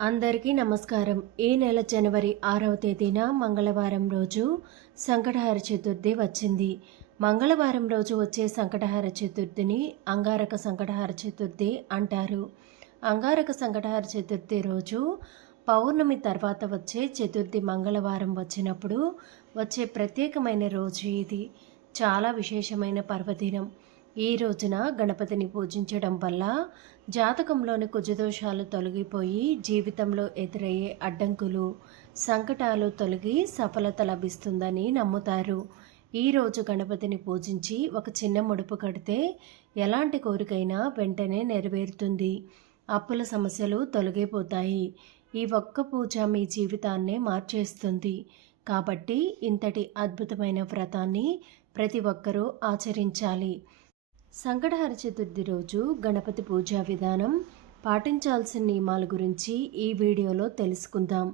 అందరికీ నమస్కారం. ఈ నెల జనవరి ఆరవ తేదీన మంగళవారం రోజు సంకటహార చతుర్థి వచ్చింది. మంగళవారం రోజు వచ్చే సంకటహార చతుర్థిని అంగారక సంకటహార చతుర్థి అంటారు. అంగారక సంకటహార చతుర్థి రోజు పౌర్ణమి తర్వాత వచ్చే చతుర్థి మంగళవారం వచ్చినప్పుడు వచ్చే ప్రత్యేకమైన రోజు ఇది. చాలా విశేషమైన పర్వదినం. ఈ రోజున గణపతిని పూజించడం వల్ల జాతకంలోని కుజదోషాలు తొలగిపోయి జీవితంలో ఎదురయ్యే అడ్డంకులు సంకటాలు తొలగి సఫలత లభిస్తుందని నమ్ముతారు. ఈరోజు గణపతిని పూజించి ఒక చిన్న ముడుపు కడితే ఎలాంటి కోరికైనా వెంటనే నెరవేరుతుంది. అప్పుల సమస్యలు తొలగిపోతాయి. ఈ ఒక్క పూజ మీ జీవితాన్నే మార్చేస్తుంది. కాబట్టి ఇంతటి అద్భుతమైన వ్రతాన్ని ప్రతి ఒక్కరూ ఆచరించాలి. సంకటహర చతుర్థి రోజు గణపతి పూజా విధానం. పాటించాల్సిన నియమాల గురించి ఈ వీడియోలో తెలుసుకుందాం.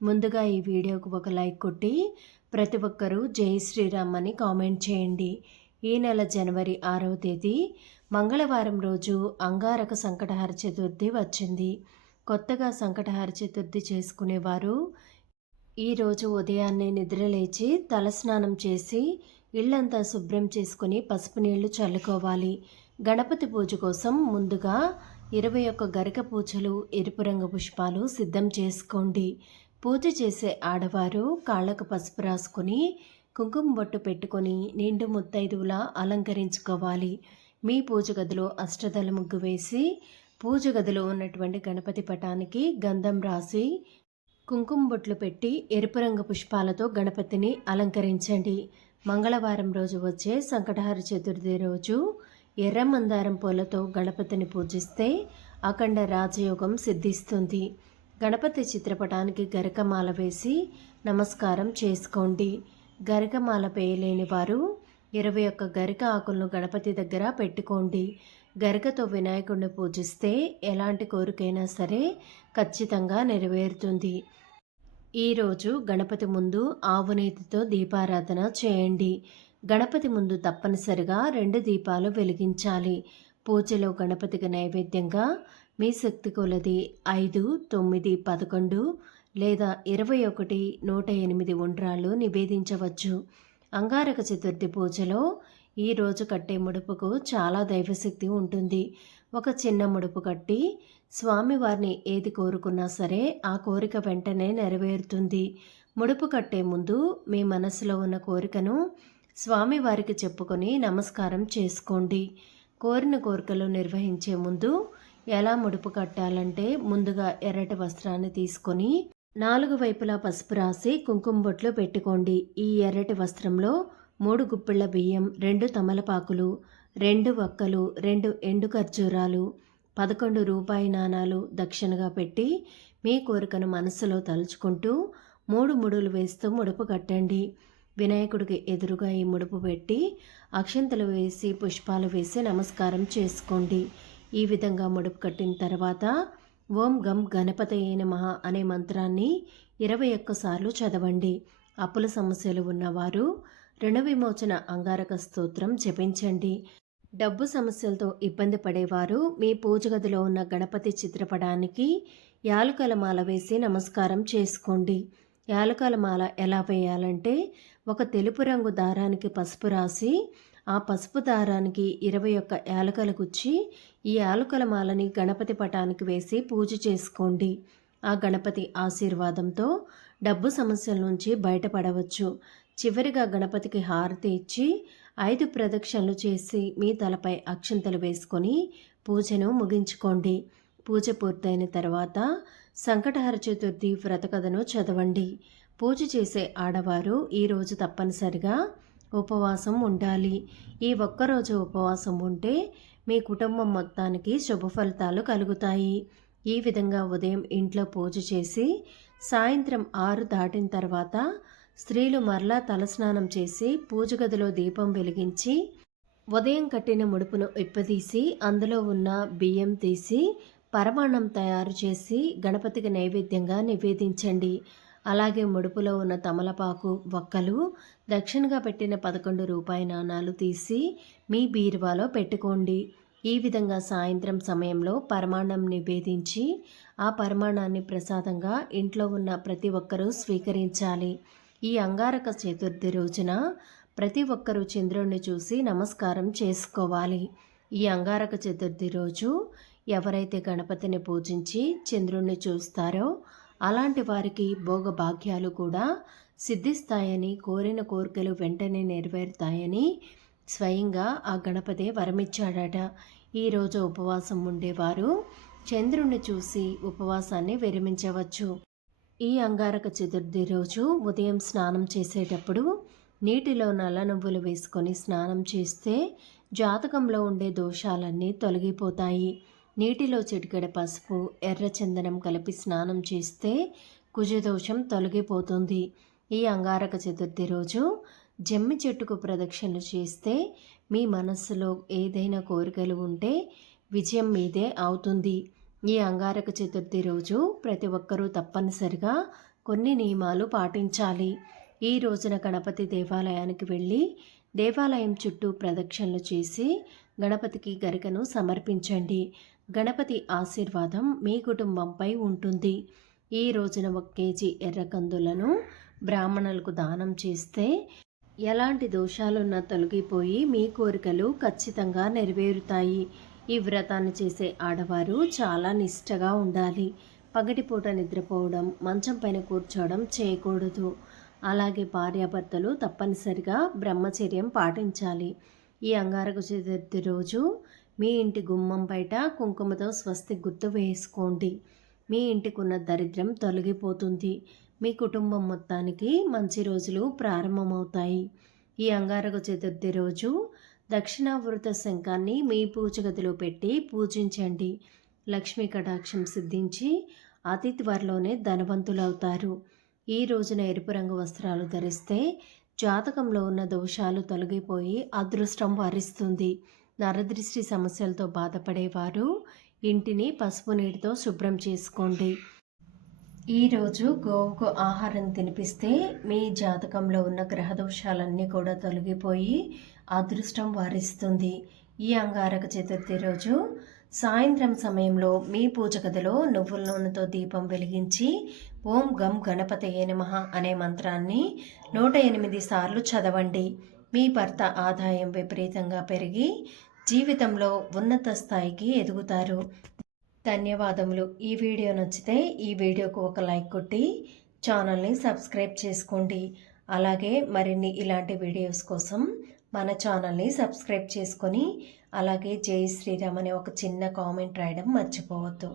ముందుగా ఈ వీడియోకు ఒక లైక్ కొట్టి ప్రతి ఒక్కరూ జై శ్రీరామ్ అని కామెంట్ చేయండి. ఈ నెల జనవరి ఆరవ తేదీ మంగళవారం రోజు అంగారక సంకటహర చతుర్థి వచ్చింది. కొత్తగా సంకటహర చతుర్థి చేసుకునేవారు ఈరోజు ఉదయాన్నే నిద్రలేచి తలస్నానం చేసి ఇళ్ళంతా శుభ్రం చేసుకుని పసుపు నీళ్ళు చల్లుకోవాలి. గణపతి పూజ కోసం ముందుగా ఇరవై ఒక్క గరిక పూజలు ఎరుపు రంగు పుష్పాలు సిద్ధం చేసుకోండి. పూజ చేసే ఆడవారు కాళ్ళకు పసుపు రాసుకొని కుంకుమ బొట్టు పెట్టుకొని నిండు ముత్తైదువులా అలంకరించుకోవాలి. మీ పూజ గదిలో అష్టదల ముగ్గు వేసి పూజ గదిలో ఉన్నటువంటి గణపతి పటానికి గంధం రాసి కుంకుమ బొట్లు పెట్టి ఎరుపు రంగు పుష్పాలతో గణపతిని అలంకరించండి. మంగళవారం రోజు వచ్చే సంకటహార చతుర్థి రోజు ఎర్ర మందారం పూలతో గణపతిని పూజిస్తే అఖండ రాజయోగం సిద్ధిస్తుంది. గణపతి చిత్రపటానికి గరికమాల వేసి నమస్కారం చేసుకోండి. గరికమాల పేయలేని వారు ఇరవై ఒక్క గరిక ఆకులను గణపతి దగ్గర పెట్టుకోండి. గరికతో వినాయకుడిని పూజిస్తే ఎలాంటి కోరికైనా సరే ఖచ్చితంగా నెరవేరుతుంది. ఈరోజు గణపతి ముందు ఆవునేతితో దీపారాధన చేయండి. గణపతి ముందు తప్పనిసరిగా రెండు దీపాలు వెలిగించాలి. పూజలో గణపతికి నైవేద్యంగా మీ శక్తి కొలది ఐదు తొమ్మిది పదకొండు లేదా ఇరవై ఒకటి నూట ఎనిమిది ఉండ్రాళ్ళు నివేదించవచ్చు. అంగారక చతుర్థి పూజలో ఈరోజు కట్టే ముడుపుకు చాలా దైవశక్తి ఉంటుంది. ఒక చిన్న ముడుపు కట్టి స్వామివారిని ఏది కోరుకున్నా సరే ఆ కోరిక వెంటనే నెరవేరుతుంది. ముడుపు కట్టే ముందు మీ మనసులో ఉన్న కోరికను స్వామివారికి చెప్పుకొని నమస్కారం చేసుకోండి. కోరిన కోరికలు నిర్వహించే ముందు ఎలా ముడుపు కట్టాలంటే ముందుగా ఎర్రటి వస్త్రాన్ని తీసుకొని నాలుగు వైపులా పసుపు రాసి కుంకుమ బొట్లు పెట్టుకోండి. ఈ ఎర్రటి వస్త్రంలో మూడు గుప్పిళ్ళ బియ్యం రెండు తమలపాకులు రెండు వక్కలు రెండు ఎండు ఖర్జూరాలు పదకొండు రూపాయి నాణాలు దక్షిణగా పెట్టి మీ కోరికను మనస్సులో తలుచుకుంటూ మూడు ముడులు వేస్తూ ముడుపు కట్టండి. వినాయకుడికి ఎదురుగా ఈ ముడుపు పెట్టి అక్షంతలు వేసి పుష్పాలు వేసి నమస్కారం చేసుకోండి. ఈ విధంగా ముడుపు కట్టిన తర్వాత ఓం గం గణపతయే నమః అనే మంత్రాన్ని ఇరవై ఒక్కసార్లు చదవండి. అప్పుల సమస్యలు ఉన్నవారు రుణ విమోచన అంగారక స్తోత్రం జపించండి. డబ్బు సమస్యలతో ఇబ్బంది పడేవారు. మీ పూజ గదిలో ఉన్న గణపతి చిత్రపటానికి యాలకల మాల వేసి నమస్కారం చేసుకోండి. యాలకల మాల ఎలా వేయాలంటే ఒక తెలుపు రంగు దారానికి పసుపు రాసి ఆ పసుపు దారానికి ఇరవై ఒక్క యాలకల గుచ్చి ఈ యాలకల మాలని గణపతి పటానికి వేసి పూజ చేసుకోండి. ఆ గణపతి ఆశీర్వాదంతో డబ్బు సమస్యల నుంచి బయటపడవచ్చు. చివరిగా గణపతికి హారతి ఇచ్చి ఐదు ప్రదక్షిణలు చేసి మీ తలపై అక్షంతలు వేసుకొని పూజను ముగించుకోండి. పూజ పూర్తయిన తర్వాత సంకటహర చతుర్థి వ్రతకథను చదవండి. పూజ చేసే ఆడవారు ఈరోజు తప్పనిసరిగా ఉపవాసం ఉండాలి. ఈ ఒక్కరోజు ఉపవాసం ఉంటే మీ కుటుంబం మొత్తానికి శుభ ఫలితాలు కలుగుతాయి. ఈ విధంగా ఉదయం ఇంట్లో పూజ చేసి సాయంత్రం ఆరు దాటిన తర్వాత స్త్రీలు మరలా తలస్నానం చేసి పూజ గదిలో దీపం వెలిగించి ఉదయం కట్టిన ముడుపును ఇప్పదీసి అందులో ఉన్న బియ్యం తీసి పరమాణం తయారు చేసి గణపతికి నైవేద్యంగా నివేదించండి. అలాగే ముడుపులో ఉన్న తమలపాకు వక్కలు దక్షిణగా పెట్టిన పదకొండు రూపాయి నాణాలు తీసి మీ బీరువాలో పెట్టుకోండి. ఈ విధంగా సాయంత్రం సమయంలో పరమాణం నివేదించి ఆ పరమాణాన్ని ప్రసాదంగా ఇంట్లో ఉన్న ప్రతి ఒక్కరూ స్వీకరించాలి. ఈ అంగారక చతుర్థి రోజున ప్రతి ఒక్కరూ చంద్రుణ్ణి చూసి నమస్కారం చేసుకోవాలి. ఈ అంగారక చతుర్థి రోజు ఎవరైతే గణపతిని పూజించి చంద్రుణ్ణి చూస్తారో అలాంటి వారికి భోగభాగ్యాలు కూడా సిద్ధిస్తాయని కోరిన కోరికలు వెంటనే నెరవేరుతాయని స్వయంగా ఆ గణపతి వరమిచ్చాడట. ఈరోజు ఉపవాసం ఉండేవారు. చంద్రుణ్ణి చూసి ఉపవాసాన్ని విరమించవచ్చు. ఈ అంగారక చతుర్థి రోజు ఉదయం స్నానం చేసేటప్పుడు నీటిలో నల్ల నువ్వులు వేసుకొని స్నానం చేస్తే జాతకంలో ఉండే దోషాలన్నీ తొలగిపోతాయి. నీటిలో చిటికెడ పసుపు ఎర్ర చందనం కలిపి స్నానం చేస్తే కుజదోషం తొలగిపోతుంది. ఈ అంగారక చతుర్థి రోజు జమ్మి చెట్టుకు ప్రదక్షిణలు చేస్తే మీ మనస్సులో ఏదైనా కోరికలు ఉంటే విజయం మీదే అవుతుంది. ఈ అంగారక చతుర్థి రోజు ప్రతి ఒక్కరూ తప్పనిసరిగా కొన్ని నియమాలు పాటించాలి. ఈ రోజున గణపతి దేవాలయానికి వెళ్ళి దేవాలయం చుట్టూ ప్రదక్షిణలు చేసి గణపతికి గరికను సమర్పించండి. గణపతి ఆశీర్వాదం మీ కుటుంబంపై ఉంటుంది. ఈ రోజున ఒక కేజీ ఎర్రకందులను బ్రాహ్మణులకు దానం చేస్తే ఎలాంటి దోషాలున్నా తొలగిపోయి మీ కోరికలు ఖచ్చితంగా నెరవేరుతాయి. ఈ వ్రతాన్ని చేసే ఆడవారు చాలా నిష్టగా ఉండాలి. పగటిపూట నిద్రపోవడం మంచం పైన కూర్చోవడం చేయకూడదు. అలాగే భార్యాభర్తలు తప్పనిసరిగా బ్రహ్మచర్యం పాటించాలి. ఈ అంగారక చతుర్థి రోజు మీ ఇంటి గుమ్మం బయట కుంకుమతో స్వస్తి గుర్తు వేసుకోండి. మీ ఇంటికున్న దరిద్రం తొలగిపోతుంది. మీ కుటుంబం మొత్తానికి మంచి రోజులు ప్రారంభమవుతాయి. ఈ అంగారక చతుర్థి రోజు దక్షిణావృత శంఖాన్ని మీ పూజగదిలో పెట్టి పూజించండి. లక్ష్మీ కటాక్షం సిద్ధించి అతి త్వరలోనే ధనవంతులవుతారు. ఈ రోజున ఎరుపు రంగు వస్త్రాలు ధరిస్తే జాతకంలో ఉన్న దోషాలు తొలగిపోయి అదృష్టం వరిస్తుంది. నరదృష్టి సమస్యలతో బాధపడేవారు ఇంటిని పసుపు నీటితో శుభ్రం చేసుకోండి. ఈరోజు గోవుకు ఆహారం తినిపిస్తే మీ జాతకంలో ఉన్న గ్రహదోషాలన్నీ కూడా తొలగిపోయి అదృష్టం వారిస్తుంది. ఈ అంగారక చతుర్థి రోజు సాయంత్రం సమయంలో మీ పూజ గదిలో నువ్వుల నూనెతో దీపం వెలిగించి ఓం గం గణపతయే నమ అనే మంత్రాన్ని నూట ఎనిమిది సార్లు చదవండి. మీ భర్త ఆదాయం విపరీతంగా పెరిగి జీవితంలో ఉన్నత స్థాయికి ఎదుగుతారు. ధన్యవాదములు. ఈ వీడియో నచ్చితే ఈ వీడియోకు ఒక లైక్ కొట్టి ఛానల్ని సబ్స్క్రైబ్ చేసుకోండి. అలాగే మరిన్ని ఇలాంటి వీడియోస్ కోసం మన ఛానల్ని సబ్స్క్రైబ్ చేసుకొని అలాగే జై శ్రీరామ్ అనే ఒక చిన్న కామెంట్ రాయడం మర్చిపోవద్దు.